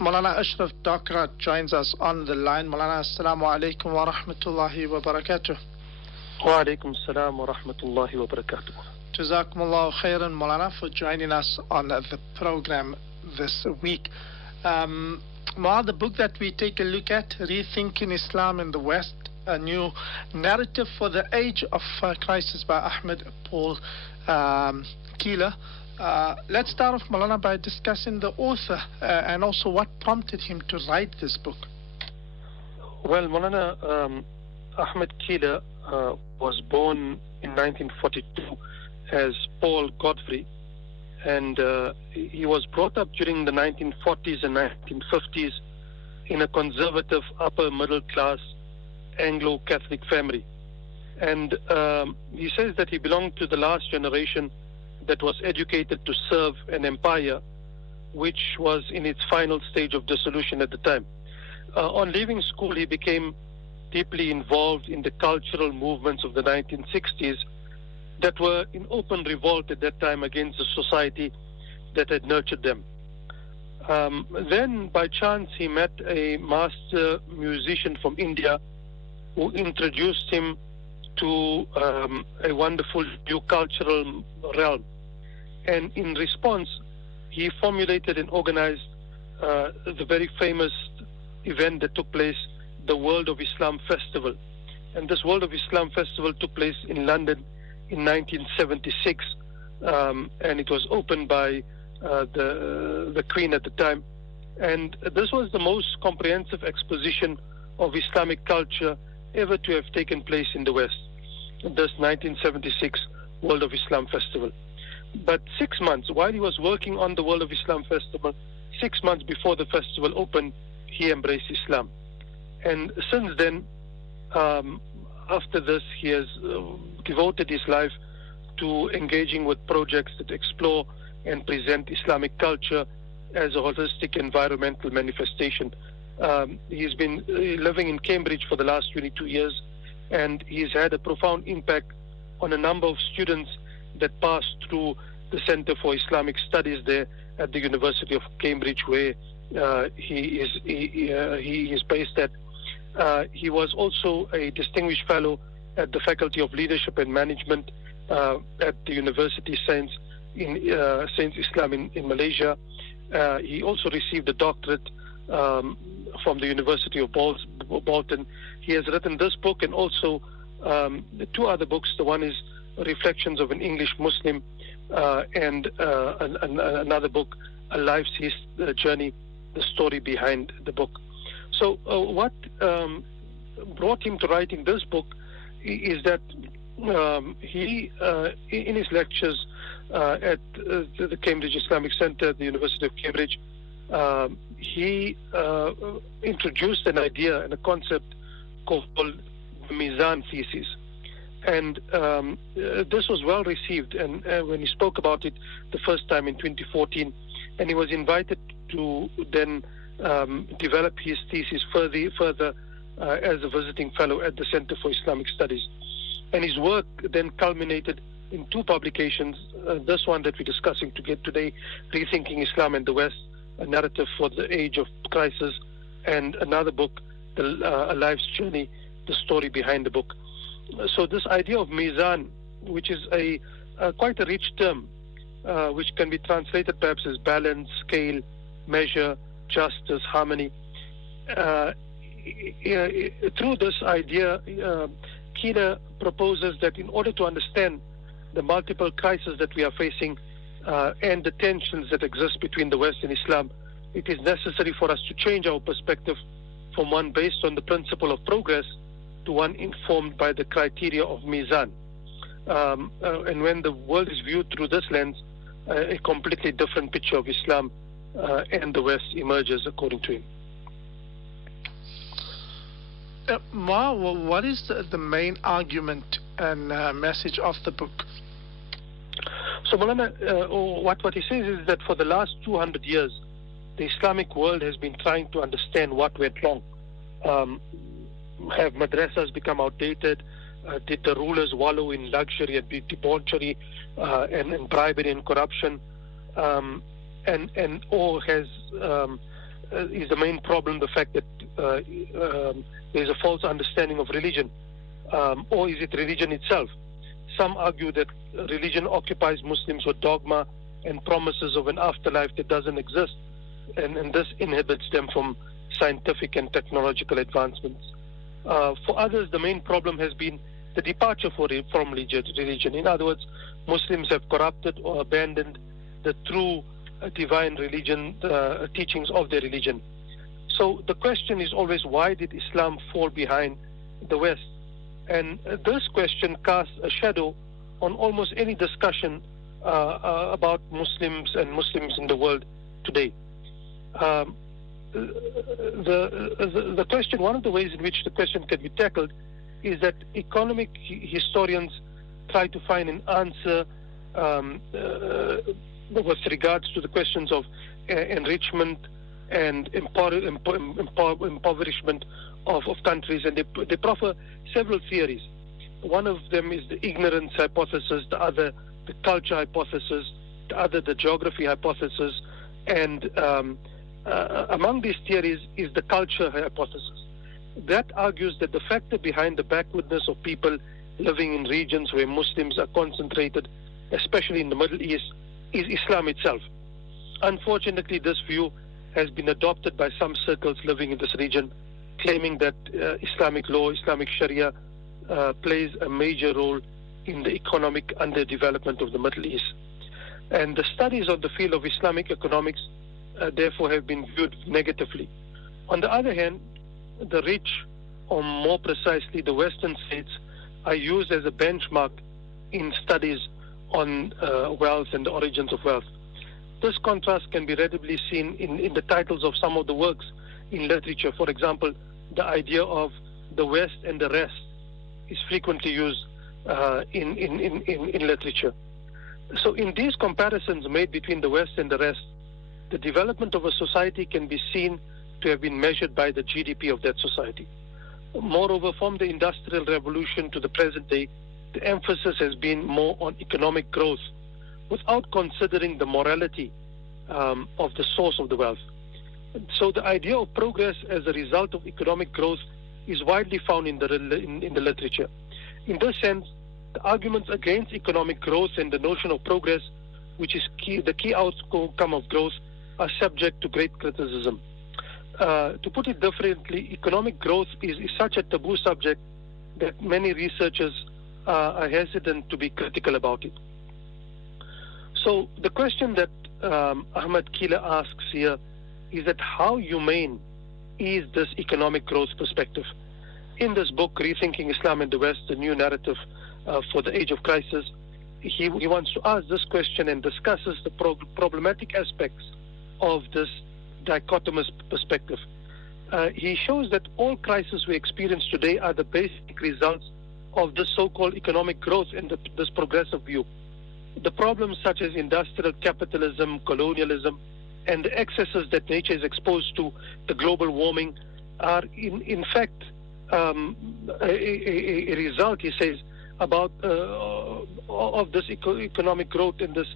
Maulana Ashraf Dockrat joins us on the line. Maulana, assalamu alaikum wa rahmatullahi wa barakatuh. Wa alaikum assalam wa rahmatullahi wa barakatuh. Jazakumullahu khairan, Maulana, for joining us on the program this week. Maulana, the book that we take a look at, Rethinking Islam in the West, a new narrative for the age of crisis by Ahmed Paul Keeler. Let's start off, Maulana, by discussing the author and also what prompted him to write this book. Well, Maulana, Ahmed Keeler was born in 1942 as Paul Godfrey, and he was brought up during the 1940s and 1950s in a conservative upper middle class Anglo-Catholic family. And he says that he belonged to the last generation that was educated to serve an empire which was in its final stage of dissolution at the time. On leaving school, he became deeply involved in the cultural movements of the 1960s that were in open revolt at that time against the society that had nurtured them. Then, by chance, he met a master musician from India who introduced him to a wonderful new cultural realm. And in response, he formulated and organized the very famous event that took place, the World of Islam Festival. And this World of Islam Festival took place in London in 1976, and it was opened by the Queen at the time. And this was the most comprehensive exposition of Islamic culture ever to have taken place in the West, this 1976 World of Islam Festival. But 6 months, while he was working on the World of Islam Festival, 6 months before the festival opened, he embraced Islam. And since then, after this, he has devoted his life to engaging with projects that explore and present Islamic culture as a holistic environmental manifestation. He's been living in Cambridge for the last 22 years, and he's had a profound impact on a number of students that passed through the Center for Islamic Studies there at the University of Cambridge, where he is based at. He was also a distinguished fellow at the Faculty of Leadership and Management at the University Sains Islam in Malaysia. He also received a doctorate from the University of Bolton. He has written this book and also two other books. The one is Reflections of an English Muslim, and another book, A Life's Journey, the story behind the book. So what brought him to writing this book is that he, in his lectures at the Cambridge Islamic Center at the University of Cambridge, he introduced an idea and a concept called the Mizan thesis. And this was well received, and when he spoke about it the first time in 2014, and he was invited to then develop his thesis further as a visiting fellow at the Center for Islamic Studies. And his work then culminated in two publications, this one that we're discussing today, Rethinking Islam in the West, a narrative for the age of crisis, and another book, A Life's Journey, the story behind the book. So this idea of Mizan, which is a quite a rich term, which can be translated perhaps as balance, scale, measure, justice, harmony. Through this idea, Keeler proposes that in order to understand the multiple crises that we are facing and the tensions that exist between the West and Islam, it is necessary for us to change our perspective from one based on the principle of progress to one informed by the criteria of Mizan. And when the world is viewed through this lens, a completely different picture of Islam and the West emerges, according to him. Ma, what is the main argument and message of the book? So, Maulana, what he says is that for the last 200 years, the Islamic world has been trying to understand what went wrong. Have madrasas become outdated? Did the rulers wallow in luxury and debauchery and bribery and corruption? Or has is the main problem the fact that there's a false understanding of religion, or is it religion itself? Some argue that religion occupies Muslims with dogma and promises of an afterlife that doesn't exist, and this inhibits them from scientific and technological advancements. For others, the main problem has been the departure from religion. In other words, Muslims have corrupted or abandoned the true divine religion, teachings of their religion. So the question is always, why did Islam fall behind the West? And this question casts a shadow on almost any discussion about Muslims and Muslims in the world today. The question, one of the ways in which the question can be tackled is that economic historians try to find an answer with regards to the questions of enrichment and impoverishment of countries, and they proffer several theories. One of them is the ignorance hypothesis, the other the culture hypothesis, the other the geography hypothesis, and among these theories is the culture hypothesis. That argues that the factor behind the backwardness of people living in regions where Muslims are concentrated, especially in the Middle East, is Islam itself. Unfortunately, this view has been adopted by some circles living in this region, claiming that Islamic law, Islamic Sharia, plays a major role in the economic underdevelopment of the Middle East. And the studies on the field of Islamic economics therefore have been viewed negatively. On the other hand, the rich, or more precisely the Western states, are used as a benchmark in studies on wealth and the origins of wealth. This contrast can be readily seen in the titles of some of the works in literature. For example, the idea of the West and the rest is frequently used in literature. So in these comparisons made between the West and the rest, the development of a society can be seen to have been measured by the GDP of that society. Moreover, from the Industrial Revolution to the present day, the emphasis has been more on economic growth without considering the morality of the source of the wealth. So the idea of progress as a result of economic growth is widely found in the literature. In this sense, the arguments against economic growth and the notion of progress, which is the key outcome of growth, are subject to great criticism. To put it differently, economic growth is such a taboo subject that many researchers are hesitant to be critical about it. So the question that Ahmed Kila asks here is that how humane is this economic growth perspective? In this book, Rethinking Islam in the West, the new narrative for the age of crisis, he wants to ask this question and discusses the problematic aspects of this dichotomous perspective. He shows that all crises we experience today are the basic results of this so-called economic growth and this progressive view. The problems such as industrial capitalism, colonialism, and the excesses that nature is exposed to, the global warming, are in fact a result, he says, about of this economic growth and this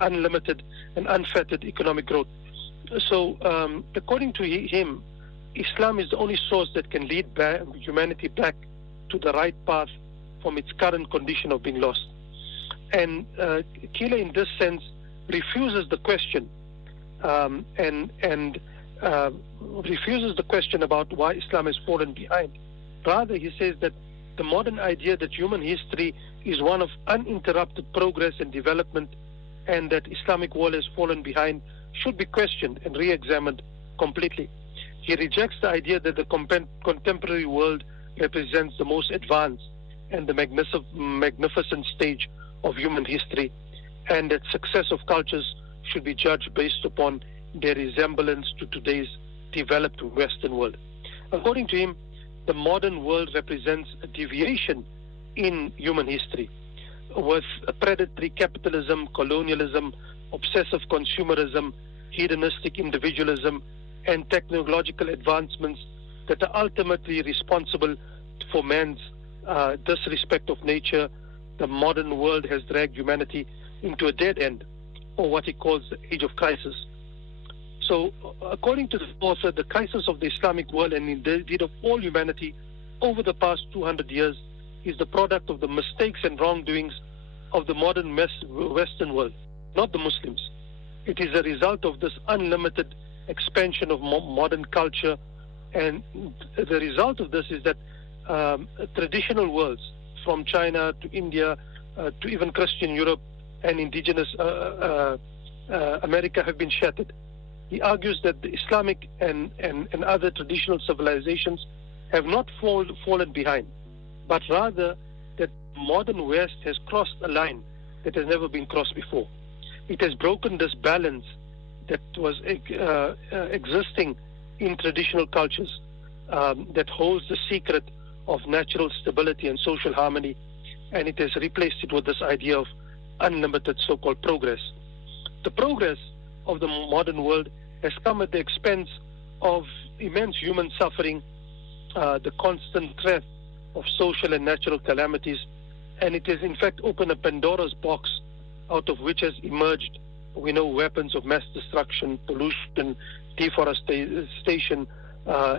unlimited and unfettered economic growth. So, according to him, Islam is the only source that can lead humanity back to the right path from its current condition of being lost. And Kila, in this sense, refuses the question refuses the question about why Islam has fallen behind. Rather, he says that the modern idea that human history is one of uninterrupted progress and development, and that Islamic world has fallen behind, should be questioned and re-examined completely. He rejects the idea that the contemporary world represents the most advanced and the magnificent stage of human history, and that success of cultures should be judged based upon their resemblance to today's developed Western world. According to him, the modern world represents a deviation in human history, with predatory capitalism, colonialism, obsessive consumerism, hedonistic individualism, and technological advancements that are ultimately responsible for man's disrespect of nature. The modern world has dragged humanity into a dead end, or what he calls the age of crisis. So, according to the author, the crisis of the Islamic world and indeed of all humanity over the past 200 years is the product of the mistakes and wrongdoings of the modern Western world, not the Muslims. It is a result of this unlimited expansion of modern culture, and the result of this is that traditional worlds, from China to India to even Christian Europe and indigenous America, have been shattered. He argues that the Islamic and other traditional civilizations have not fallen behind, but rather that modern West has crossed a line that has never been crossed before. It has broken this balance that was existing in traditional cultures that holds the secret of natural stability and social harmony, and it has replaced it with this idea of unlimited so-called progress. The progress of the modern world has come at the expense of immense human suffering, the constant threat of social and natural calamities, and it has in fact opened a Pandora's box out of which has emerged, we know, weapons of mass destruction, pollution, deforestation,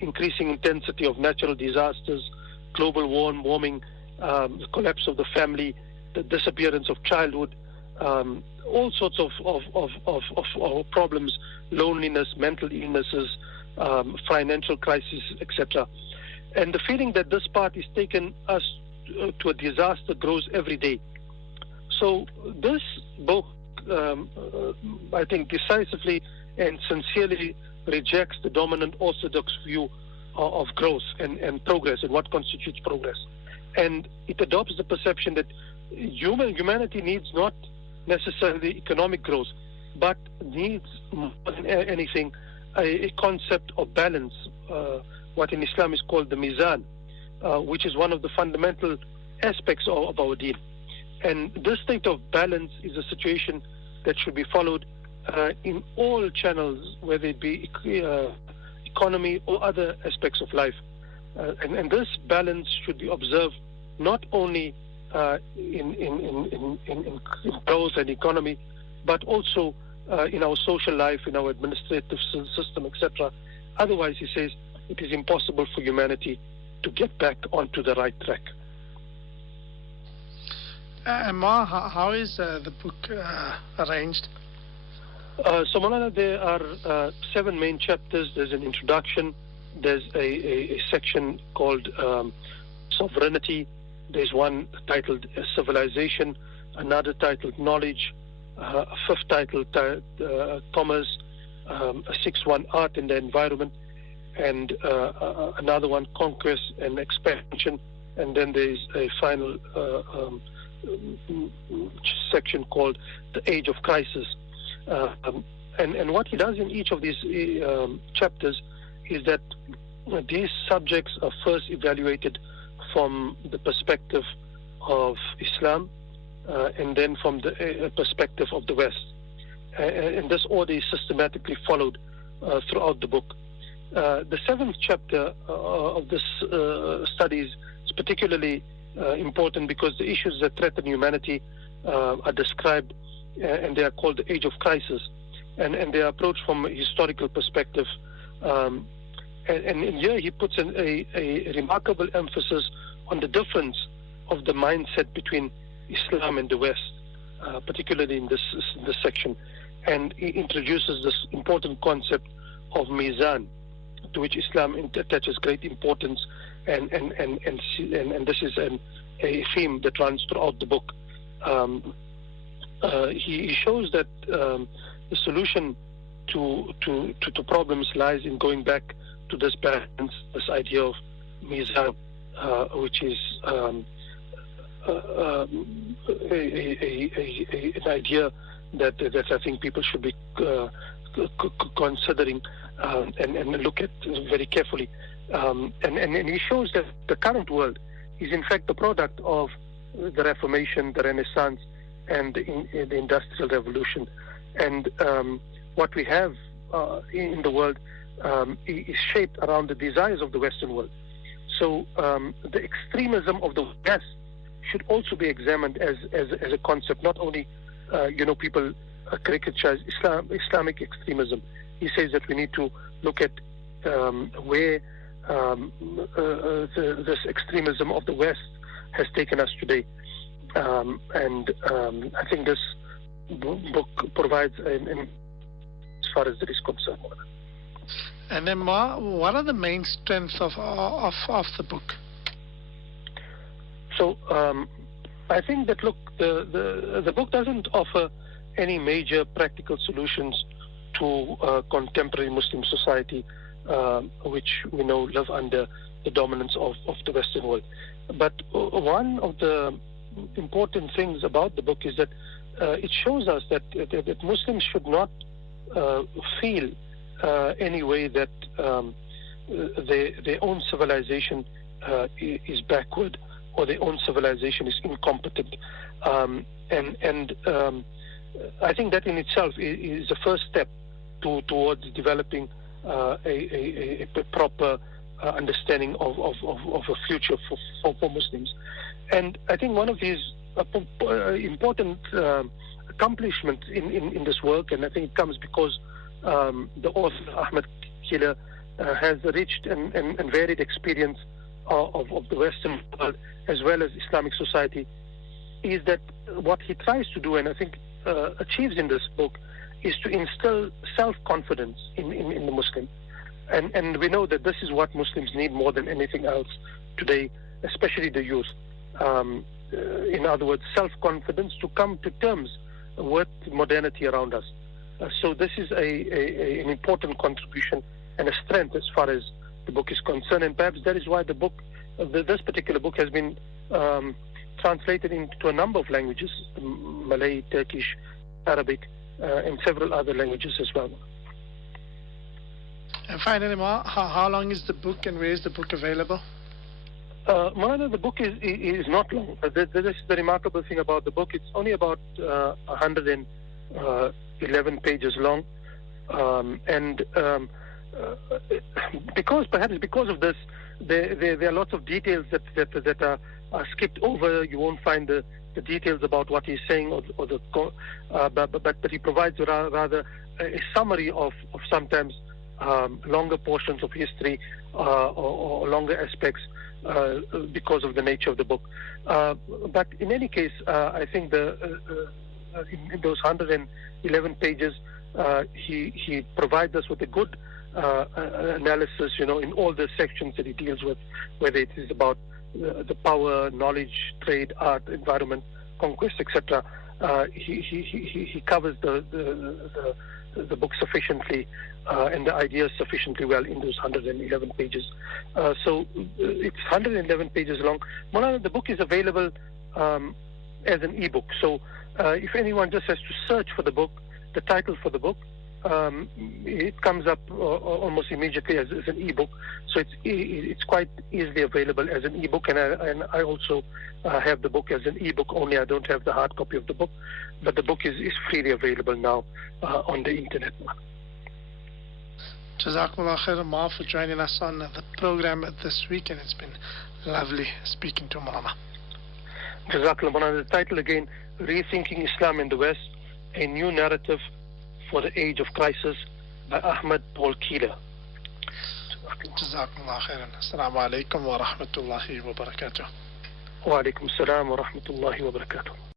increasing intensity of natural disasters, global warming, the collapse of the family, the disappearance of childhood, all sorts of problems, loneliness, mental illnesses, financial crisis, etc. And the feeling that this path is taken us to a disaster grows every day. So this book, I think, decisively and sincerely rejects the dominant orthodox view of growth and progress and what constitutes progress. And it adopts the perception that humanity needs not necessarily economic growth, but needs more than anything a concept of balance, what in Islam is called the mizan, which is one of the fundamental aspects of our deen. And this state of balance is a situation that should be followed in all channels, whether it be economy or other aspects of life. And this balance should be observed not only in growth and economy, but also in our social life, in our administrative system, etc. Otherwise, he says, it is impossible for humanity to get back onto the right track. Ma, how is the book arranged? So, Maulana, there are 7 main chapters. There's an introduction. There's a section called sovereignty. There's one titled Civilization, another titled Knowledge, a 5th titled Commerce, a 6th one, Art and the Environment, and another one, Conquest and Expansion, and then there's a final section called The Age of Crisis. And what he does in each of these chapters is that these subjects are first evaluated from the perspective of Islam, and then from the perspective of the West. And this order is systematically followed throughout the book. The 7th chapter of this study is particularly important because the issues that threaten humanity are described, and they are called the Age of Crisis, and they are approached from a historical perspective. And here he puts a remarkable emphasis on the difference of the mindset between Islam and the West, particularly in this section, and he introduces this important concept of mizan, to which Islam attaches great importance, and this is a theme that runs throughout the book. He shows that the solution to problems lies in going back to this balance, this idea of mizan, which is an idea that I think people should be considering and look at very carefully. And he shows that the current world is in fact the product of the Reformation, the Renaissance, and the Industrial Revolution. And what we have in the world is shaped around the desires of the Western world. So the extremism of the West should also be examined as a concept. Not only people caricatures Islamic extremism. He says that we need to look at where this extremism of the West has taken us today. And I think this book provides as far as that is concerned. And then, what are the main strengths of the book? So I think that, look, the book doesn't offer any major practical solutions to contemporary Muslim society, which we know live under the dominance of the Western world. But one of the important things about the book is that it shows us that Muslims should not feel any way that their own civilization is backward or their own civilization is incompetent. And I think that in itself is the first step towards developing a proper understanding of a future for Muslims. And I think one of these important accomplishments in this work, and I think it comes because the author, Ahmed Kila, has a rich and varied experience of the Western world as well as Islamic society, is that what he tries to do, and I think achieves in this book, is to instill self-confidence in the Muslim. And we know that this is what Muslims need more than anything else today, especially the youth. In other words, self-confidence to come to terms with modernity around us. So this is an important contribution and a strength as far as the book is concerned. And perhaps that is why the book, this particular book, has been translated into a number of languages: Malay, Turkish, Arabic, and several other languages as well. And finally, how long is the book, and where is the book available? Maulana, the book is not long. This is the remarkable thing about the book. It's only about 111 pages long, and because of this, there are lots of details that are skipped over. You won't find the details about what he's saying, but he provides rather a summary of sometimes longer portions of history or longer aspects because of the nature of the book. But in any case, I think in those 111 pages, he provides us with a good analysis, in all the sections that he deals with, whether it is about the power, knowledge, trade, art, environment, conquest, etc. He covers the book sufficiently and the ideas sufficiently well in those 111 pages. So it's 111 pages long. Maulana, the book is available as an e-book. So if anyone just has to search for the book, the title for the book, it comes up almost immediately as an e-book. So it's quite easily available as an e-book, and I also have the book as an e-book only. I don't have the hard copy of the book, but the book is freely available now on the internet. Jazakumullah khairan, Ma, for joining us on the program this week, and it's been lovely speaking to Maulana. Jazakallah. The title again, Rethinking Islam in the West, a New Narrative for the Age of Crisis, by Ahmed Paul Kila. Jazakumullah khairan. Assalamu alaikum wa rahmatullahi wa barakatuh. Wa alaikum assalam wa rahmatullahi wa barakatuh.